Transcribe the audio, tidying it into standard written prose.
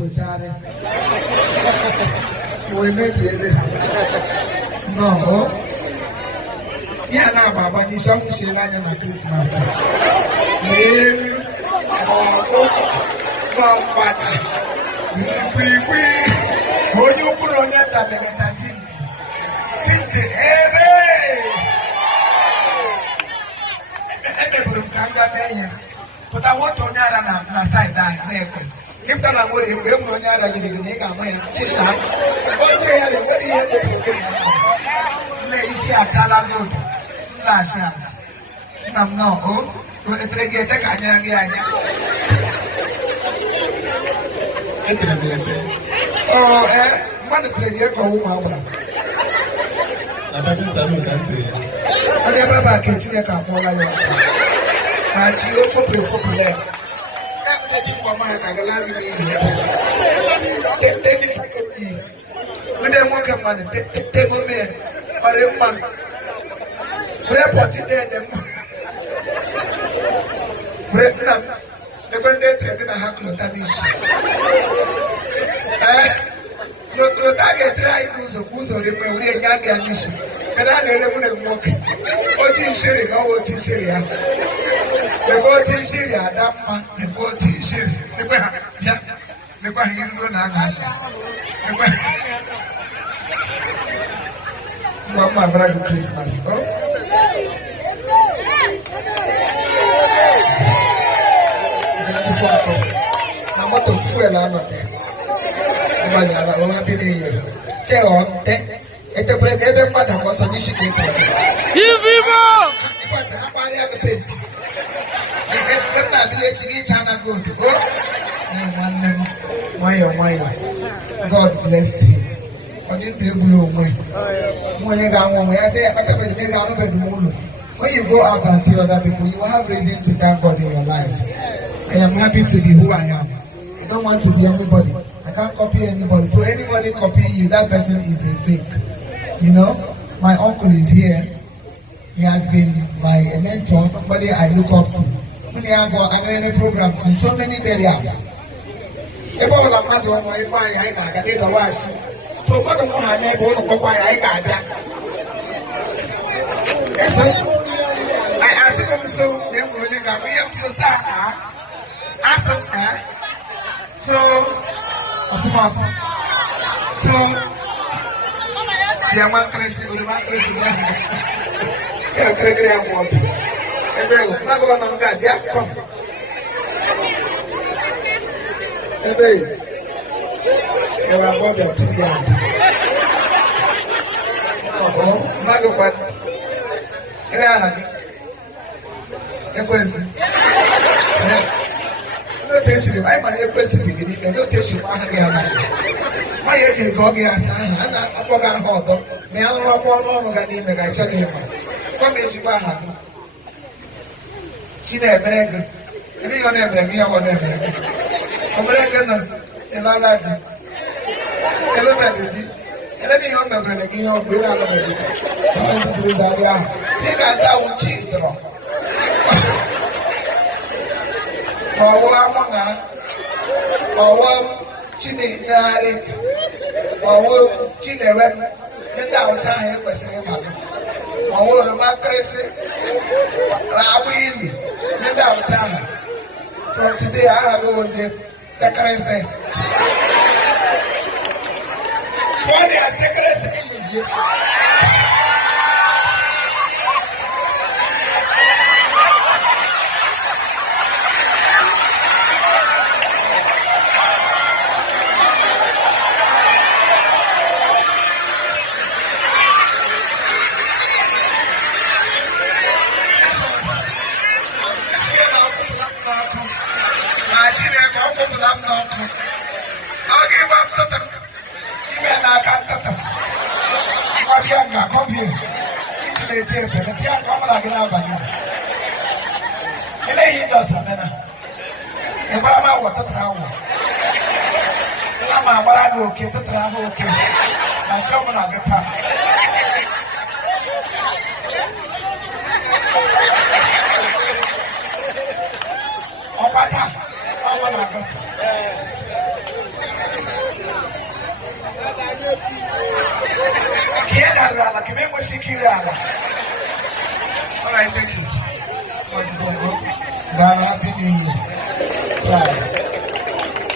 Bochare. We may be no. Yeah, now, Baba, you shall see like a Christmas. When you put on that, but I want to know na side that. If that I'm worried, we don't know that you can make a man. Just like, what's your what do you do? May you see a child good. Last chance. No, oh, to get the Kanya. Oh, what a treasure for woman. I never back into the Capola. But you also pay for play. Everything for my Cagalari. Take it. When they walk up money, take on me. Or a man. Where put it there? When they take a hack of that issue. Look, I get try to who's or the young mission. And I never walk. What is Syria? What is Syria? The boat in Syria, the boat in Syria. The one you don't ask. My brother Christmas. I'm not to fuel on it. I'm happy to hear. Tell on, at the present mother was an issue. God bless him. When you go out and see other people, you will have reason to thank God in your life. I am happy to be who I am. I don't want to be anybody. I can't copy anybody. So anybody copying you, that person is a fake. You know, my uncle is here. He has been my mentor, somebody I look up to. When I go on programs in so many areas. So what do I got that? Yes, sir. I asked him so, then when you got me up so sad, so, the amount crazy, the amount crazy. Yeah, I want. And then, not going on that, yeah, come. And then, you are more than 2 years. Oh, Magopan. And I have it. No tension. I'm an person beginning, and no tension. My agent go get us. I'm not a hot. May I know what I'm going to make a check. Come here, you are. She never beg. Anyone ever here or never. American and all that. Elevated. And let me know when I get your bill out of it. Think I would cheat. Or Chini, or Chini, and outside was saying, or my crazy, I win, and outside. From today, I have always a second say. What is second say? Come here. It's the tape. The piano come like an album. And then he does a man. And what about what the travel? I'm a what I do, okay, the travel, okay. My children are the path. Oh, my God. Oh, my God. Here that rubber, can we secure rubber? All right, take it. What's going on? Happy New Year. Try.